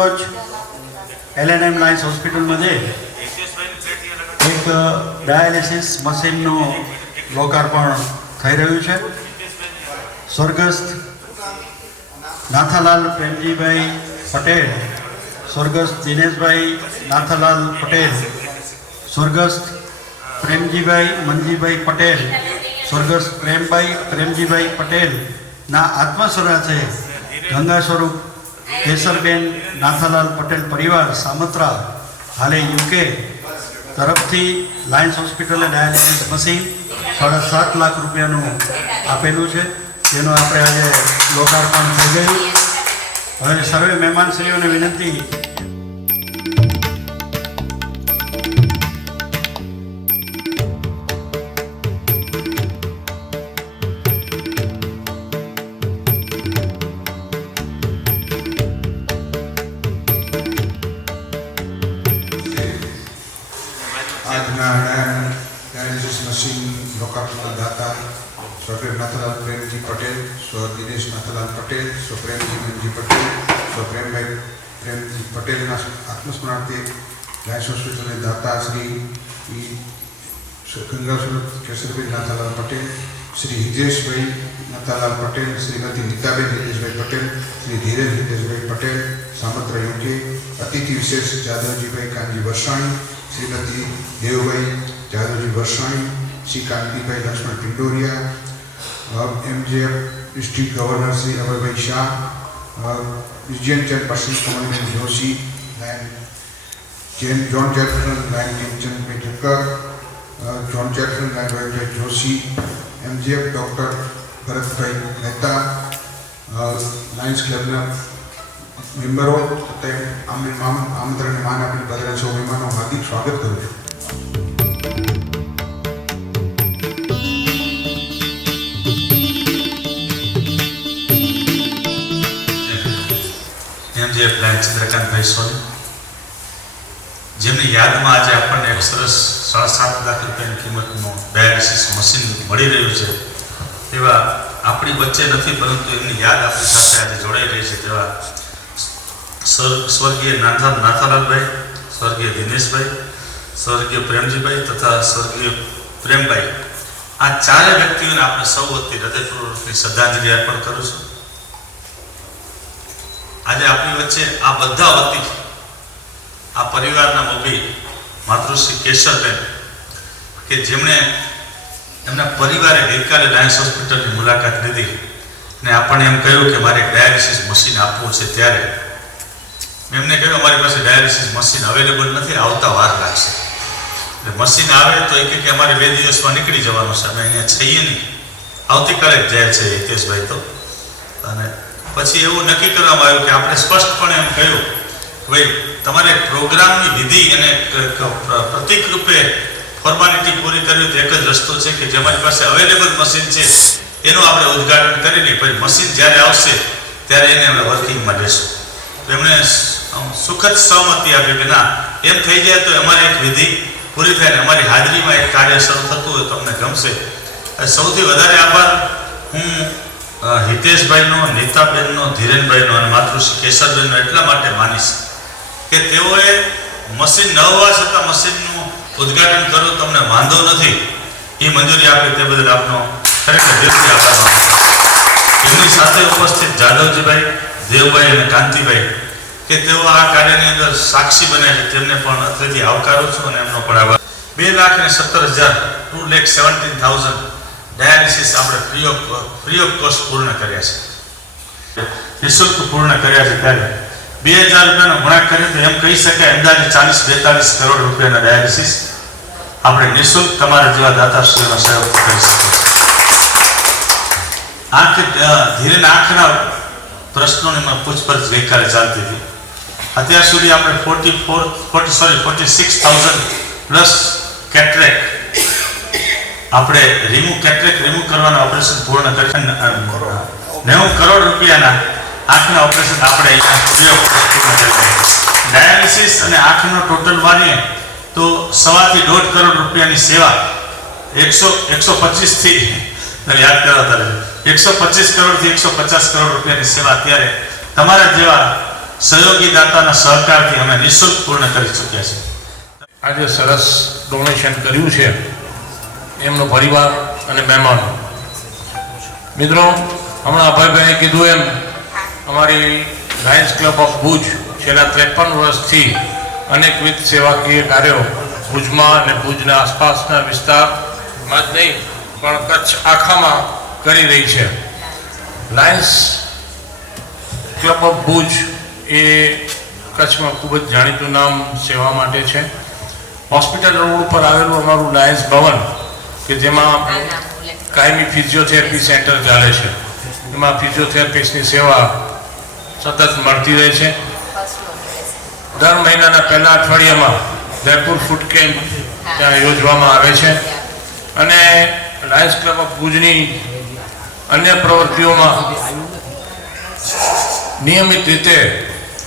આજરોજ LNM Lions હોસ્પિટલमध्ये એક dialysis મશીનનું લોકાર્પણ થઈ રહ્યું છે. સ્વર્ગસ્થ નાથાલાલ પ્રેમજીભાઈ પટેલ, સ્વર્ગસ્થ દિનેશભાઈ નાથાલાલ પટેલ, સ્વર્ગસ્થ પ્રેમજીભાઈ મંજીભાઈ પટેલ, સ્વર્ગસ્થ પ્રેમજીભાઈ પટેલના આત્મસ્વરાજે ગંગા સ્વરૂપ કેસરબેન નાથાલાલ પટેલ પરિવાર સામત્રા હાલે UK તરફથી લાયન્સ હોસ્પિટલે ડાયાલિસિસ મશીન 7.5 લાખ રૂપિયાનું આપેલું છે, જેનું આપણે આજે લોકાર્પણ થઈ ગયું. હવે સર્વે મહેમાનશ્રીઓને વિનંતી આજના ડાયાલિસિસ મશીન લોકાર્પણ દાતા સ્વ નાથાલાલ પ્રેમજી પટેલ, સ્વ દિનેશ નાથાલાલ પટેલ, સ્વ પ્રેમજી મંજી પટેલ, સ્વ પ્રેમજી પટેલના આત્મસ્મરણાર્થે લાયન્સ હોસ્પિટલના દાતા શ્રી ગંગા સ્વરૂપ કેસરબેન નાથાલાલ પટેલ, શ્રી હિતેશભાઈ નાથાલાલ પટેલ, શ્રીમતી નીતાબેન હિતેશભાઈ પટેલ, શ્રી ધીરેન હિતેશભાઈ પટેલ સામત્રા UK, અતિથિ વિશેષ Jadavjibhai Kanji Varsani, Shrimati Devbhai Jadavji Varsani, Shri Kantibhai Laxman Pindoriya, MJF district governor Shri Abhaybhai Shah, region chair person Kamalben Joshi, zone chairperson lion Timchand Thakkar, zone chairperson lion भाई Joshi, MJF doctor Bharatbhai Mehta, lions क्लबना मेम्बरो तथा आमंत्रण मान अपनी बदले सौ मेहमानों हार्दिक स्वागत करूँ છું. MJF લાયન્સ ચંદ્રકાંતભાઈ સોની, જેમની યાદમાં આજે આપણને એક સરસ 7.5 લાખ રૂપિયાની કિંમતનું ડાયાલિસિસ મશીન મળી રહ્યું છે, તેવા આપણી વચ્ચે નથી પરંતુ એમની યાદ આપણી સાથે આજે જોડાઈ રહી છે તેવા સ્વર્ગીય નાથાલાલભાઈ, સ્વર્ગીય દિનેશભાઈ, સ્વર્ગીય પ્રેમજીભાઈ તથા સ્વર્ગીય પ્રેમભાઈ, આ ચારે વ્યક્તિઓને આપણે સૌ વતી હૃદયપૂર્વકની શ્રદ્ધાંજલિ અર્પણ કરું છું. આજે આપણી વચ્ચે આ બધા વતી આ પરિવારના મોભી માતૃશ્રી કેશરબેન, કે જેમણે એમના પરિવારે ગઈકાલે લાયન્સ હોસ્પિટલની મુલાકાત લીધી ને આપણને એમ કહ્યું કે મારે ડાયાલિસિસ મશીન આપવું છે, ત્યારે એમને કહ્યું અમારી પાસે ડાયાલિસિસ મશીન અવેલેબલ નથી, આવતા વાર લાગશે. એટલે મશીન આવે તો એ કે અમારે 2 દિવસમાં નીકળી જવાનું છે, અમે અહીંયા છીએ નહીં, આવતીકાલે જ જાય છે હિતેશભાઈ તો. અને પછી એવું નક્કી કરવામાં આવ્યું કે આપણે સ્પષ્ટપણે એમ કહ્યું કે ભાઈ તમારે પ્રોગ્રામની વિધિ અને પ્રતિક રૂપે ફોર્માલિટી પૂરી કરવી તો એક જ રસ્તો છે કે જે અમારી પાસે અવેલેબલ મશીન છે એનું આપણે ઉદ્ઘાટન કરીને પછી મશીન જ્યારે આવશે ત્યારે એને અમે વર્કિંગમાં લેશું. તો એમણે સુખદ સહમતિ આપી કે ના, એમ થઈ જાય તો અમારી એક વિધિ પૂરી થાય ને અમારી હાજરીમાં એક કાર્ય શરૂ થતું હોય તો અમને ગમશે. સૌથી વધારે આભાર હું હિતેશભાઈનો, નીતાબેનનો, ધીરેનભાઈનો અને માતૃશ્રી કેશરબેનનો એટલા માટે માનીશ કે તેઓએ મશીન ન હોવા છતાં મશીનનું ઉદ્ઘાટન કરો તો અમને વાંધો નથી એ મંજૂરી આપી, તે બદલ આપનો ખરેખર દિલથી આભાર માનું છું. એમની સાથે ઉપસ્થિત જાદવજીભાઈ, દેવભાઈ અને કાંતિભાઈ કે તેઓ આ કાર્યની અંદર સાક્ષી બન્યા છે, તેમને પણ અત્રેથી આવકારું છું અને એમનો પણ આભાર. 2,17,000 ડાયાલિસિસ આપણે ફ્રી ઓફ કોસ્ટ પૂર્ણ કર્યા છે, નિઃશુલ્ક પૂર્ણ કર્યા છે. ત્યારે 2,000 રૂપિયાનો ગુણાકાર કરીએ તો એમ કહી શકાય અંદાજે 40-42 કરોડ રૂપિયાના ડાયાલિસિસ આપણે નિઃશુલ્ક તમારા જેવા દાતાશ્રીઓના સહયોગથી કરી શકીએ. ધીરેન આંખના પ્રશ્નોની પૂછપરછ ગઈકાલે ચાલતી હતી. અત્યાર સુધી આપણે 46,000 પ્લસ કેટરેક આપણે કેટરેક રિમૂવ કરવાના ઓપરેશન પૂર્ણ કરી 90 કરોડ રૂપિયાના આંખના ઓપરેશન આપણે અહીંયા પૂર્ણ કરી. ડાયાલિસિસ અને આંખનો ટોટલ માનીએ તો 1.5 થી 1.5 કરોડ રૂપિયાની સેવા 125 થી યાદ કરાવતા 125 કરોડથી 150 કરોડ રૂપિયાની સેવા અત્યારે તમારા જેવા સહયોગી દાતાના સહકારથી અમે નિઃશુલ્ક પૂર્ણ કરી ચૂક્યા છીએ. આજે સરસ ડોનેશન કર્યું છે એમનો પરિવાર અને મહેમાનો. મિત્રો, હમણાં અભયભાઈએ કીધું એમ અમારી લાયન્સ ક્લબ ઓફ ભુજ છેલ્લા 53 વર્ષથી અનેકવિધ સેવાકીય કાર્યો ભુજમાં અને ભુજના આસપાસના વિસ્તારમાં જ નહીં પણ કચ્છ આખામાં કરી રહી છે. લાયન્સ ક્લબ ઓફ ભુજ એ કચ્છમાં ખૂબ જ જાણીતું નામ સેવા માટે છે. હોસ્પિટલ રોડ ઉપર આવેલું અમારું લાયન્સ ભવન કે જેમાં કાયમી ફિઝિયોથેરાપી સેન્ટર ચાલે છે, એમાં ફિઝિયોથેરાપિસ્ટની સેવા સતત મળતી રહે છે. દર મહિનાના પહેલા અઠવાડિયામાં જયપુર ફૂડ કેમ્પ ત્યાં યોજવામાં આવે છે અને લાયન્સ ક્લબ ઓફ ભુજની અન્ય પ્રવૃત્તિઓમાં નિયમિત રીતે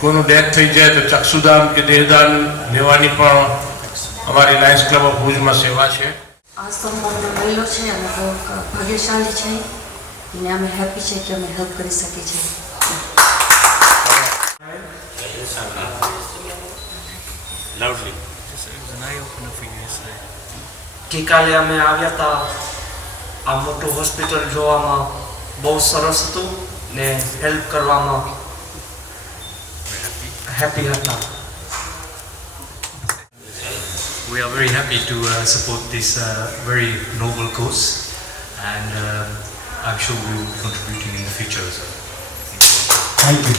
કોઈનું ડેથ થઈ જાય તો ચક્ષુદાન કે દેહદાન લેવાની પણ અમારી લાયન્સ ક્લબ ઓફ ભુજમાં સેવા છે. આ સંબંધ રહેલો છે અને બહુ ભાગ્યશાળી છે અને અમે હેપી છે કે અમે હેલ્પ કરી શકીએ છીએ. ગઈકાલે અમે આવ્યા હતા. આ મોટું હોસ્પિટલ જોવામાં બહુ સરસ હતું ને હેલ્પ કરવામાં હેપી હતા. We are very happy to support this very noble cause, and I'm sure we will be contributing in the future as well. Thank you.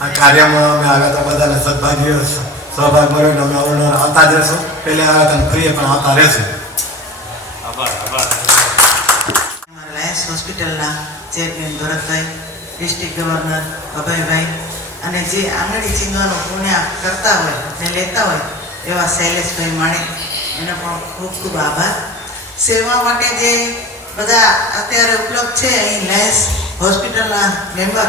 આ કાર્યમાં અમે આવ્યા હતા, બધાને સદભાગ્ય સહભાગ મળ્યો ને અમે અવારનવાર આવતા જ રહેશું. પહેલા આવ્યા હતા ફરીએ પણ આવતા રહેશું. લાયન્સ હોસ્પિટલના chairman Bharatbhai, district governor Abhaybhai અને જે આંગળી ચીંધવાનું પુણ્ય કરતા હોય ને લેતા હોય એવા શૈલેષભાઈ માણેક, એનો પણ ખૂબ ખૂબ આભાર. સેવા માટે જે બધા અત્યારે ઉપલબ્ધ છે અહીં લાયન્સ હોસ્પિટલના મેમ્બર,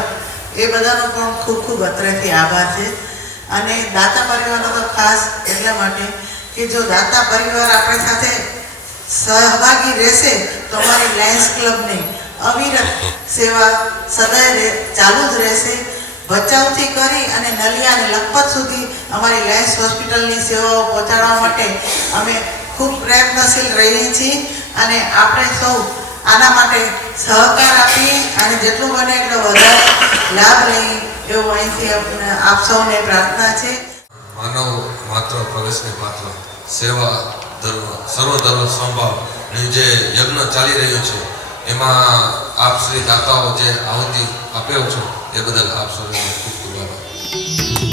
એ બધાનો પણ ખૂબ ખૂબ અત્રેથી આભાર છે. અને દાતા પરિવારનો તો ખાસ એટલા માટે કે જો દાતા પરિવાર આપણી સાથે સહભાગી રહેશે તો અમારી લાયન્સ ક્લબની અવિરત સેવા સદાય ચાલુ જ રહેશે. ભચાઉથી કરી અને નલિયા અને લખપત સુધી અમારી લાયન્સ હોસ્પિટલની સેવાઓ પહોંચાડવા માટે અમે ખૂબ પ્રયત્નશીલ રહીએ છીએ અને આપણે સૌ આના માટે સહકાર આપીએ અને જેટલું બને એટલો વધારે લાભ લઈએ એવું અહીંથી આપ સૌને પ્રાર્થના છે. માનવ માત્ર પ્રવેશને પાત્ર સેવા ધર્મ સર્વધર્મ સંભાવ જે યજ્ઞ ચાલી રહ્યો છે એમાં આપ શ્રી દાતાઓ જે આહુતિ આપ્યો છો એ બદલ આપ સૌને ખૂબ ખૂબ આભાર.